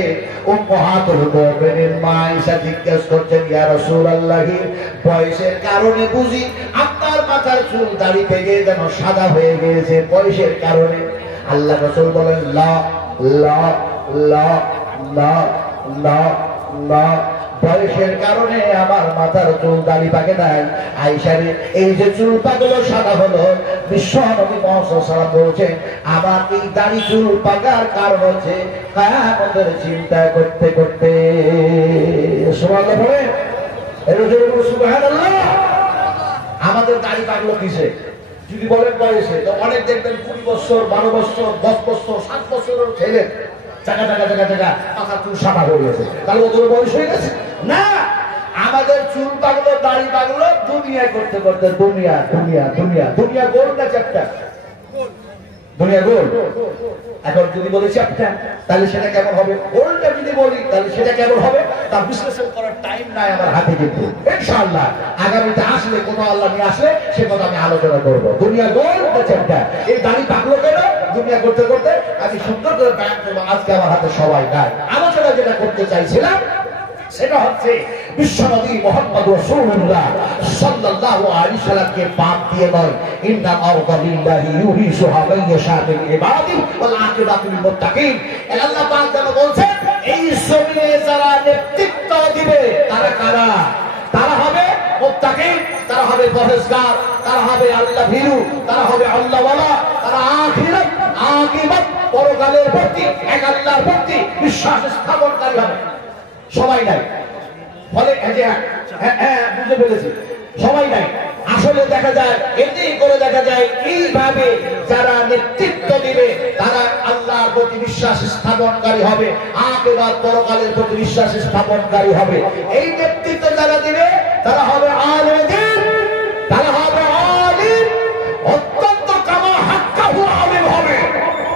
উম্মাহাতুল মুমিনিন মা আয়েশা জিজ্ঞেস করছেন, ইয়া রাসূলুল্লাহ, বয়সের কারণে বুঝি আপনার মাথার চুল দাড়ি থেকে যেন সাদা হয়ে গেছে, বয়সের কারণে? আল্লাহ রাসূল বলেন, লা লা লা লা লা লা, বয়সের কারণে আমার মাথার চুল দাড়ি পাকে নাই। আয়েশারে এই যে চুল পাকলো সাদা হলো, বিশ্ব নবী মুহাম্মদ সাল্লাল্লাহু আলাইহি ওয়াসাল্লাম বলেছেন আমার এই দাড়ি চুল পাকার কারণ হচ্ছে কিয়ামতের চিন্তা করতে করতে। সুবহানাল্লাহ বলে, এর জন্য সুবহানাল্লাহ। আমাদের দাড়ি পাকলো কিসে? যদি বলেন বয়সে, তো অনেক দেখবেন 20 বছর 12 বছর 10 বছর 7 বছরের ছেলে চাকা চাকা চাকা চাকা মাথা চুল সাদা হয়ে গেছে, তাহলে ওদের বয়স হয়ে গেছে না। আমাদের চুল পাকলো দাড়ি পাকলো দুনিয়া করতে করতে। দুনিয়া দুনিয়া দুনিয়া দুনিয়া গোল না চ্যাপ্টা? দুনিয়া গোল। এখন যদি বলি চ্যাপ্টা তাহলে সেটা কেমন হবে? গোলটা যদি বলি তাহলে সেটা কেমন হবে? তার বিশ্লেষণ করার টাইম নাই আমার হাতে, কিন্তু ইনশাআল্লাহ আগামীতে আসলে কোনো আল্লাহ নিয়ে আসলে সে কথা আমি আলোচনা করব। দুনিয়া গোল না চ্যাপ্টা? এই দাড়ি পাকলো কেন? দুনিয়া করতে করতে আমি সুন্দর করে বয়ান করব। আজকে আমার হাতে সবাই নাই। আলোচনা যেটা করতে চাইছিলাম সেটা হচ্ছে বিশ্বনবী মুহাম্মদ রাসূলুল্লাহ সাল্লাল্লাহু আলাইহি সাল্লামকে বাদ দিয়ে নয়, ইন্না আরদা লিল্লাহি ইউরিসুহা মান ইয়াশা মিন ইবাদি ওয়াল আকিবাতু লিল মুত্তাকিন। আল্লাহ পাক যেন বলেন এই জমিনে যারা নেতৃত্ব দিবে তারা কারা? তারা হবে মুত্তাকিন, তারা হবে পরহেজগার, তারা হবে আল্লাহ ভীরু, তারা হবে আল্লাহওয়ালা, তারা আখিরাত আকিবাত পরকালের প্রতি এক আল্লাহর প্রতি বিশ্বাস স্থাপনকারী হবে। সবাই নাই, ফলে বুঝতে পেরেছি, সবাই নাই। আসলে দেখা যায় এমনি করে দেখা যায় এইভাবে যারা নেতৃত্ব দিবে তারা আল্লাহর প্রতি বিশ্বাস স্থাপনকারী হবে, আখিরাত পরকালের প্রতি বিশ্বাস স্থাপনকারী হবে। এই নেতৃত্ব যারা দিবে তারা হবে আলেম, তারা হবে আলিম, অত্যন্ত কামা হাক্কাহু আলিম হবে,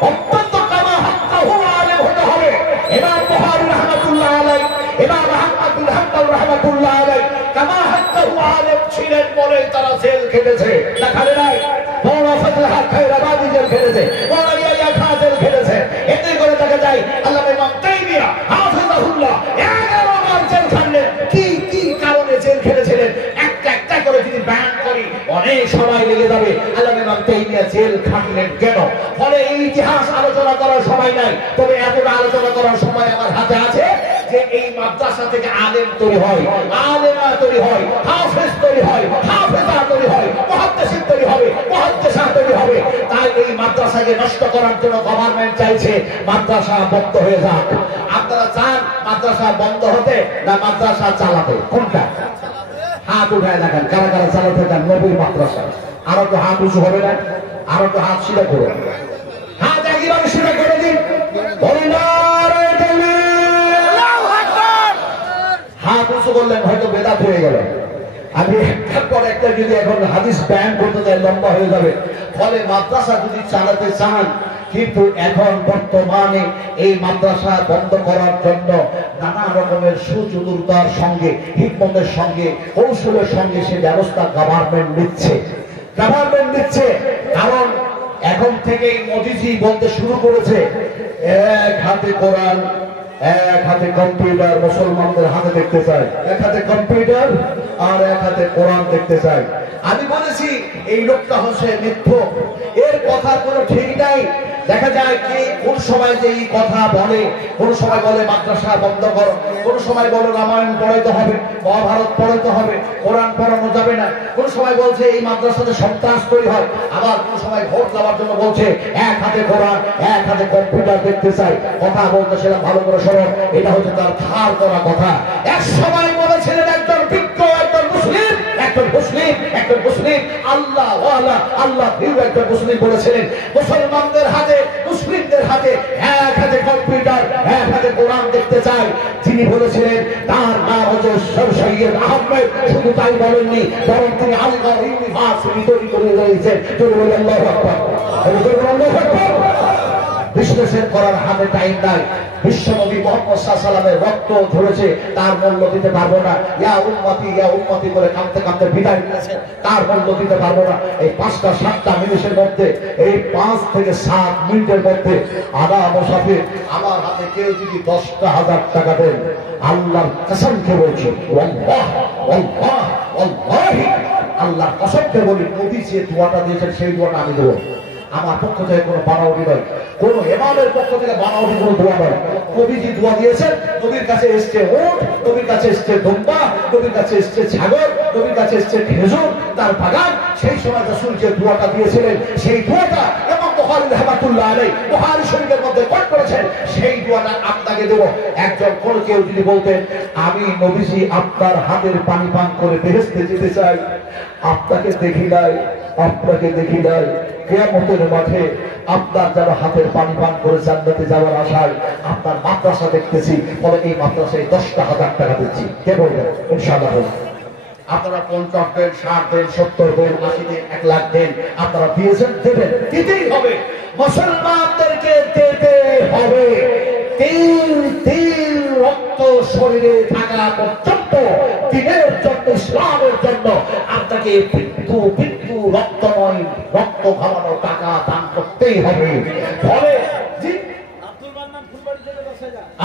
অত্যন্ত কামা হাক্কাহু আলিম হতে হবে। ইমাম বুখারী রাহমাতুল্লাহ আলাইহি, ইমাম আহমদ বিন হাম্বল রাহমাতুল্লাহ আলাইহি কামা হাক্কাহু আলিম ছিলেন বলে তারা জেল খেটেছে, না খালে নাই? বড় ফজলহ খায়রাবাদী জেল খেটেছে, বড় ইয়াহিয়া খান জেল খেটেছে। এতে করে দেখা যায় আল্লামা ইমাম তাইমিয়া হাফিজাহুল্লাহ 11 বার জেল খাটলেন। কি কি কারণে জেল খেটেছিলেন একটা একটা করে যদি বয়ান করি অনেক সময় লেগে যাবে। আল্লামা ইমাম তাইমিয়া জেল খাটলেন কেন? ফলে এই ইতিহাস আলোচনা করার সময় নাই, তবে এতটা আলোচনা করার সময় আমার হাতে আছে যে এই মাদ্রাসা থেকে আলেম তৈরি হয়, আলেমা তৈরি হয়, হাফেজ তৈরি হয়, হাফেজা তৈরি হয়, মুহাদ্দিসিন তৈরি হবে, মুহাদ্দিসা তৈরি হবে। তাই এই মাদ্রাসাকে নষ্ট করার জন্য গভর্নমেন্ট চাইছে মাদ্রাসা বন্ধ হয়ে যাক। আপনারা চান মাদ্রাসা বন্ধ হতে না মাদ্রাসা চালাতে? কোনটা? হাত উঠায় দেখান কারা কারা চালাতে চান নবীর মাদ্রাসা। আরো তো হাত উঁচু হবে না, আরো তো হাত সিধা করে, হাত একেবারে সিধা করে দিন। হাত উঁচু করলেন হয়তো বেদাত হয়ে গেল। আমি একটার পর একটা যদি এখন হাদিস বয়ান করতে যাই লম্বা হয়ে যাবে। ফলে মাদ্রাসা যদি চালাতে চান, কিন্তু এখন বর্তমানে এই মাদ্রাসা বন্ধ করার জন্য নানা রকমের সুচতুরতার সঙ্গে, হিকমতের সঙ্গে, কৌশলের সঙ্গে সে ব্যবস্থা গভর্নমেন্ট নিচ্ছে। কারণ এখন থেকেই মোদিজি বলতে শুরু করেছে এক হাতে কোরআন এক হাতে কম্পিউটার মুসলমানদের হাতে দেখতে চাই, এক হাতে কম্পিউটার আর এক হাতে কোরআন দেখতে চাই। আমি বলেছি এই লোকটা হচ্ছে মিথ্যক, এর কথা কোনো ঠিক নাই। দেখা যায় কি কোন সময় যে এই কথা বলে, কোন সময় বলে মাদ্রাসা বন্ধ করো, কোন সময় বলে রামায়ণ পড়াইতে হবে, মহাভারত পড়াইতে হবে, কোরআন পড়ানো যাবে না, কোন সময় বলছে এই মাদ্রাসাতে সন্ত্রাস তৈরি হয়, আবার কোন সময় ভোট দেওয়ার জন্য বলছে এক হাতে কোরআন এক হাতে কম্পিউটার দেখতে চাই। কথা বলতেছিলাম ভালো করে শোনো, এটা হচ্ছে তার ধার করা কথা। এক সময় বলেছিলেন একজন বিজ্ঞ, একজন মুসলিম, একজন মুসলিম আল্লাহ ওয়ালা আল্লাহ ভীরু একজন মুসলিম বলেছিলেন মুসলমানদের হাতে, মুসলিমদের হাতে এক হাতে কম্পিউটার এক হাতে কোরআন দেখতে চাই। যিনি বলেছিলেন তার নাম হচ্ছে সর সৈয়দ আহমেদ। শুধু তাই বলেননি, বরং তিনি আলিগড় ইউনিভার্সিটি তৈরি করে রয়েছেন। আল্লাহু আকবার, আল্লাহু আকবার। বিশ্লেষণ করার হাতে টাইম নাই। বিশ্বনবী মুহাম্মদ সাল্লাল্লাহু আলাইহি ওয়াসাল্লামের রক্ত ঝরেছে, তার মূল্য দিতে পারবো না। ইয়া উম্মতি বলে কাঁদতে কাঁদতে বিদায় নিয়েছেন, তার মূল্য দিতে পারবো না। এই 5-7 মিনিটের মধ্যে, এই 5 থেকে 7 মিনিটের মধ্যে আদা মুসাফির আমার হাতে কেউ যদি 10,000 টাকা দেন, আল্লাহর কসম খেয়ে বলছি, ওয়াল্লাহ ওয়াল্লাহ ওয়াল্লাহি আল্লাহর কসম খেয়ে বলি, নবী যে দোয়াটা দিয়েছেন সেই দোয়াটা আমি দেবো। আমার পক্ষ থেকে কোনো বানাওয়াটি নয়, কোন ইমামের পক্ষ থেকে বানাওয়াটি কোনো দোয়া নয়। নবীজি দোয়া দিয়েছেন, নবীর কাছে এসছে উট, নবীর কাছে এসছে দুম্বা, নবীর কাছে এসছে ছাগল, নবীর কাছে এসছে খেজুর, তার বাগান। সেই সময় রাসূল যে দোয়াটা দিয়েছিলেন, সেই দোয়াটা এবং বুখারী রাহমাতুল্লাহ আলাইহি বুখারী শরীফের মধ্যে কোট করেছেন, সেই দোয়াটা আপনাকে দেব। একজন কোন কেউ যদি বলতেন আমি নবীজি আপনার হাতের পানি পান করে বেহেশতে যেতে চাই, আপনাকে দেখি নাই, আপনাকে দেখি নাই, কিয়ামতের মাঠে আপনার যারা হাতের পানি পান করে জান্নাতে যাওয়ার আশায় আপনার মাদ্রাসা দেখতেছি, ফলে এই মাদ্রাসায় 10,000 টাকা দিচ্ছি। কে বলবেন? ইনশাআল্লাহ আপনারা 50 দেন, 60 দেন, 70 দেন, 80 দেন, 1 লাখ দেন, আপনারা দিয়েছেন, দেবেন, দিতেই হবে। মুসলমানদেরকে দিতে হবে। তিল রক্ত শরীরে থাকা পর্যন্ত দিনের জন্য, ইসলামের জন্য আপনাকে বিন্দু রক্ত নয়, রক্ত খাওয়ানো টাকা দান করতেই হবে। ফলে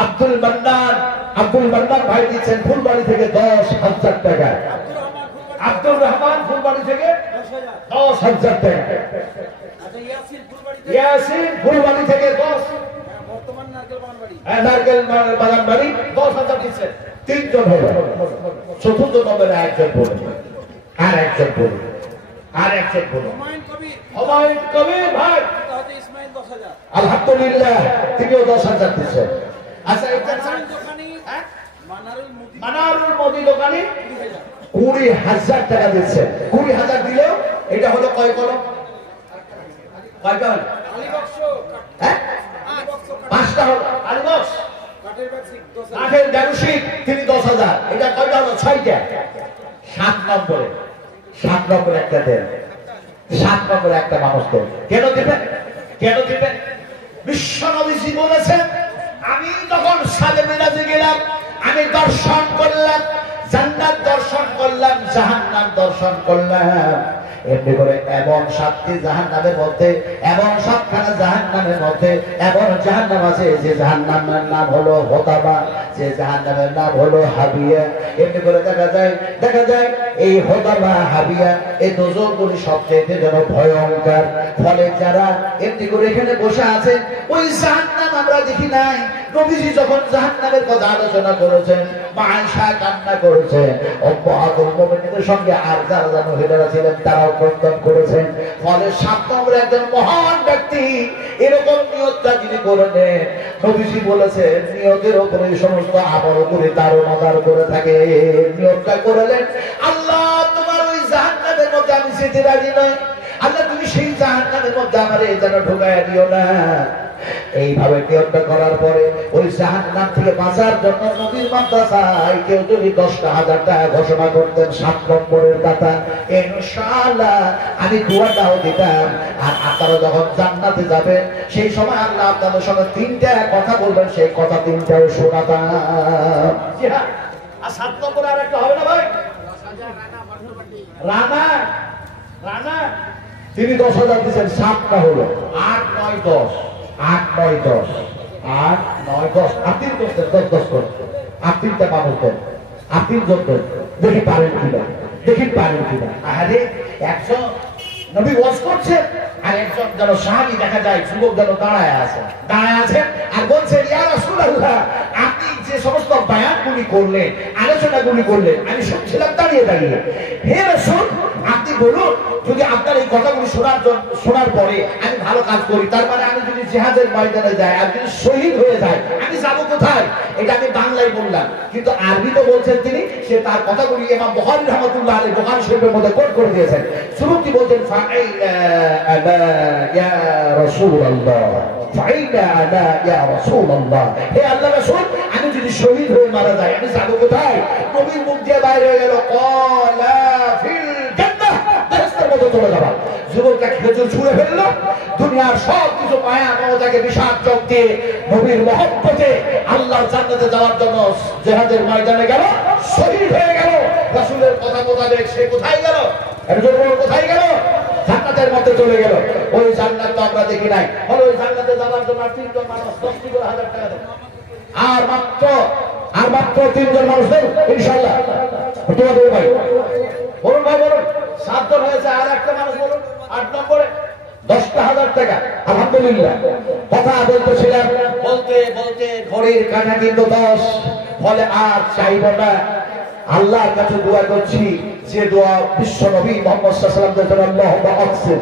আব্দুল মান্নান ভাই দিচ্ছেন ফুলবাড়ি থেকে 10,000 টাকা। আব্দুল রহমান ফুলবাড়ি থেকে 10,000 টাকা। ইয়াসিন ফুলবাড়ি থেকে 10, নারকেল বাগান বাড়ি 10,000 দিচ্ছেন। 3 জন হলো। চতুর্থ নম্বরে একজন বলুন, আর একজন বলুন, আর একজন বলুন। হুমায়ুন কবির ভাই আলহামদুলিল্লাহ তিনিও 10,000 দিচ্ছেন। আচ্ছা, মানারুল মোদি দোকানি 20,000 টাকা দিচ্ছে। 20,000 দিলেও এটা হলো কয় কলম? কয়টা হলো? 5টা হলো। আলিবক্স কাঠের ব্যবসায়িক তিনি 10,000। এটা কয়টা হলো? 6টা। 7 নম্বরে, 7 নম্বরে একটা দেন, 7 নম্বরে একটা মানুষ দেন। কেন দেবেন? কেন দেবেন? বিশ্ব নবীজি বলেছেন, আমি তখন সালে মেরাজে গেলাম, আমি দর্শন করলাম, জান্নাত দর্শন করলাম, জাহান্নাম দর্শন করলাম। এমনি করে এমন 7টি জাহান্নামের মধ্যে, এমন 7খানা জাহান্নামের মধ্যে এমন জাহান্নাম আছে যে জাহান্নামের নাম হলো হোতাবা, যে জাহান্নামের নাম হলো হাবিয়া। এমনি করে দেখা যায় এই হোতাবা, হাবিয়া, এই দুজনগুলি সবচেয়ে যেন ভয়ঙ্কর। ফলে যারা এমনি করে এখানে বসে আছেন, ওই জাহান্নাম আমরা দেখি নাই। নবীজি যখন জাহান্নামের কথা আলোচনা করেছেন, মা আয়েশা কান্না করেছেন, উম্মাহাতুল মুমিনিনের সঙ্গে আর যারা মহিলারা ছিলেন তারাও ক্রন্দন করেছেন। ফলে 7 নম্বরে একজন মহান ব্যক্তি এরকম নিয়তটা যিনি করলেন, নবীজি বলেছেন নিয়তের উপরে সমস্ত আমল করে দারোমদার করে থাকে। নিয়তটা করলেন, আল্লাহ তোমার ওই জাহান্নামের মধ্যে আমি যেতে রাজি নই, আল্লাহ তুমি সেই জাহান্নামের মধ্যে আমার এই যেন ঢুকাইয়া দিও না। এইভাবে নিয়তটা করার পরে ওই জাহান্নাম থেকে বাঁচার জন্য নবীর মাদ্রাসায় কেউ যদি 10,000 টাকা ঘোষণা করতেন, 7 নম্বরের দাতা, ইনশাআল্লাহ আমি দোয়াটাও দিতাম। আর আপনারা যখন জান্নাতে যাবেন সেই সময় আল্লাহ আপনাদের সঙ্গে 3টা কথা বলবেন, সেই কথা 3টাও শোনাতাম। আর 7 নম্বরে আর একটা হবে না ভাই, রানা রানা তিনি 10,000 দিচ্ছেন। 7টা হলো 8, 9, 10, 8, 9, 10, 8, 9, 10। আপনি 10 করেন, আপনি 3টা মানুষ দেন, আপনি যোগ দেন, দেখি পারেন কিনা, দেখি পারেন কিনা। আরে 100 নবী ওয়াজ করছেন, আর একজন যেন সাহাবী দেখা যায় যুবক যেন দাঁড়ায় আছে আর বলছেন, ইয়া রাসূলুল্লাহ, আপনি যে সমস্ত বয়ানগুলি করলেন, আলোচনাগুলি করলেন, আমি শুনছিলাম দাঁড়িয়ে। হে রাসূল, আপনি বলুন, যদি আপনার এই কথাগুলি শোনার পরে আমি ভালো কাজ করি, তার মানে আমি যদি জিহাদের ময়দানে যাই আর যদি শহীদ হয়ে যায়, আমি যাবো কোথায়? এটা আমি বাংলায় বললাম, কিন্তু আরবিতে বলছেন তিনি। সে তার কথাগুলি ইমাম বুখারী রাহমাতুল্লাহ আলাইহি বুখারী শরীফের মধ্যে কোট করে দিয়েছেন। শুরুতে বলছেন, ফাইনা আলা ইয়া রাসূলুল্লাহ, ফাইনা আলা ইয়া রাসূলুল্লাহ, হে আল্লাহর রাসূল, আমি যদি শহীদ হয়ে মারা যাই আমি যাবো কোথায়? নবীর মুখ দিয়ে বাইরে হয়ে গেল, ক্বালা ফিল জান্নাহ, বেহেশতের মধ্যে চলে যাবা। যুবকটা খেজুর ছুঁড়ে ফেললো, দুনিয়ার সব কিছু মায়া মমতাকে বিসর্জন দিয়ে নবীর মহব্বতে আল্লাহর জান্নাতে যাওয়ার জন্য জিহাদের ময়দানে গেল, শহীদ হয়ে গেল। রাসূলের কথা মোতাবেক সে কোথায় গেল? কোথায় গেল? জান্নাতের মধ্যে চলে গেল। ওই জান্নাত তো আমরা দেখি নাই। ফলে ওই জান্নাতে যাওয়ার জন্য 3 জন মানুষ 10,000 টাকা দেন। আর মাত্র 3 জন মানুষ দেন ইনশাআল্লাহ। তোমাদের ভাই বলুন, ভাই বলুন, 7 জন হয়েছে, আর একটা মানুষ বলুন 8 নম্বরে। 10,000 টাকা। আলহামদুলিল্লাহ। কথা বলতেছিলাম, বলতে বলতে ঘড়ির কাঁটা কিন্তু 10, ফলে আর চাইব না। আল্লাহর কাছে দোয়া করছি, যে দোয়া বিশ্ব নবী মুহাম্মদ সাল্লাল্লাহু আলাইহি ওয়াসাল্লাম আল্লাহুম্মা আকসির,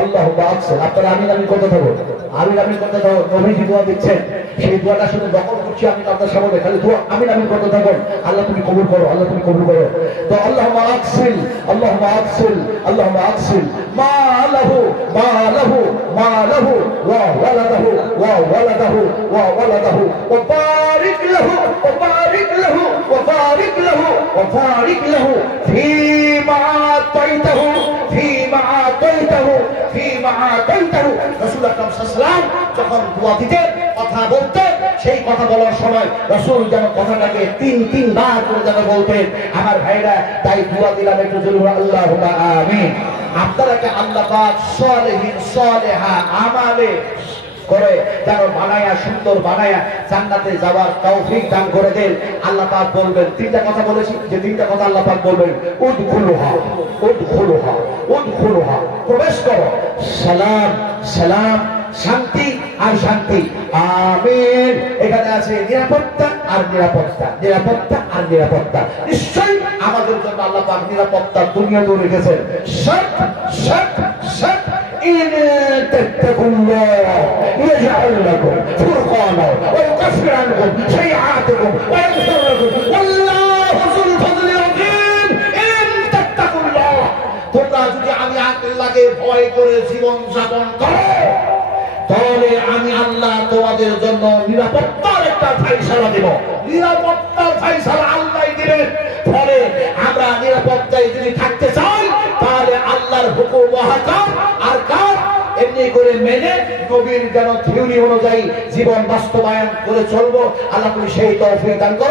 আল্লাহুম্মা আকসির। আপনারা আমিন আমিন করতে থাকুন, আমিন আমিন করতে থাকুন। নবীজি দোয়া দিচ্ছেন, সেই দোয়াটা শুধু দখল করছি আমি আপনাদের সামনে, খালি দোয়া আমিন আমিন করতে থাকুন। আল্লাহ তুমি কবুল করো, আল্লাহ তুমি কবুল করো। তো আল্লাহুম্মা আকসির, আল্লাহুম্মা আকসির, আল্লাহুম্মা আকসির মা লাহু মা লাহু মা লাহু ওয়া ওয়ালাদাহু ওয়া ওয়ালাদাহু ওয়া ওয়ালাদাহু ওয়া বারিক লাহু ওয়া বারিক লাহু ওয়া বারিক লাহু ওয়া বারিক লাহু ফীমা আতাইতাহু ফীমা আতাইতাহু ফীমা আতাইতাহু। রাসূল আকরাম সাল্লাল্লাহু আলাইহি ওয়াসাল্লাম যখন দোয়া দিতেন, কথা বলতেন, সেই কথা বলার সময় রাসূল যেন কথাটাকে তিন বার করে যেন বলতেন। আমার ভাইরা, তাই দোয়া দিলাম একটু জোরে আল্লাহুম্মা আমিন। আপনারাকে আল্লাহ পাক সালেহিন সালেহা আমালে করে যেন বানায়া, সুন্দর বানায়া জান্নাতে যাওয়ার তৌফিক দান করে দেন। আল্লাহ পাক বলবেন, তিনটা কথা বলেছি, যে তিনটা কথা আল্লাহ পাক বলবেন, উদখুলুহা উদখুলুহা উদখুলুহা, প্রবেশ করো। সালাম সালাম, শান্তি আর শান্তি। আমিন। এখানে আছে নিরাপত্তা আর নিরাপত্তা, নিরাপত্তা আর নিরাপত্তা। নিশ্চয়ই আমাদের জন্য আল্লাহ পাক নিরাপত্তা দুনিয়াতেও রেখেছেন। শর্ত শর্ত শর্ত, ইন তাত্তাকুল্লাহ ইয়াজআল লাকুম ফুরকানা ওয়া ইউকাফির আনকুম সাইয়্যাতিকুম ওয়া ইয়াগফির লাকুম ওয়াল্লাহু যুল ফাযলিল আযীম। ইন তাত্তাকুল্লাহ, তোমরা যদি আমি আল্লাহকে ভয় করে জীবন যাপন করো, তাহলে আমি আল্লাহ তোমাদের জন্য নিরাপত্তার একটা ফায়সালা দেব। নিরাপত্তার ফায়সালা আল্লাহই দিবেন। ফলে আমরা নিরাপত্তায় যদি থাকতে চাই, তাহলে আল্লাহর হুকুম ও আহকাম আর কাজ এমনি করে মেনে নবীর যেন থিওরি অনুযায়ী জীবন বাস্তবায়ন করে চলবো। আল্লাহ তুমি সেই তৌফিক দান করো।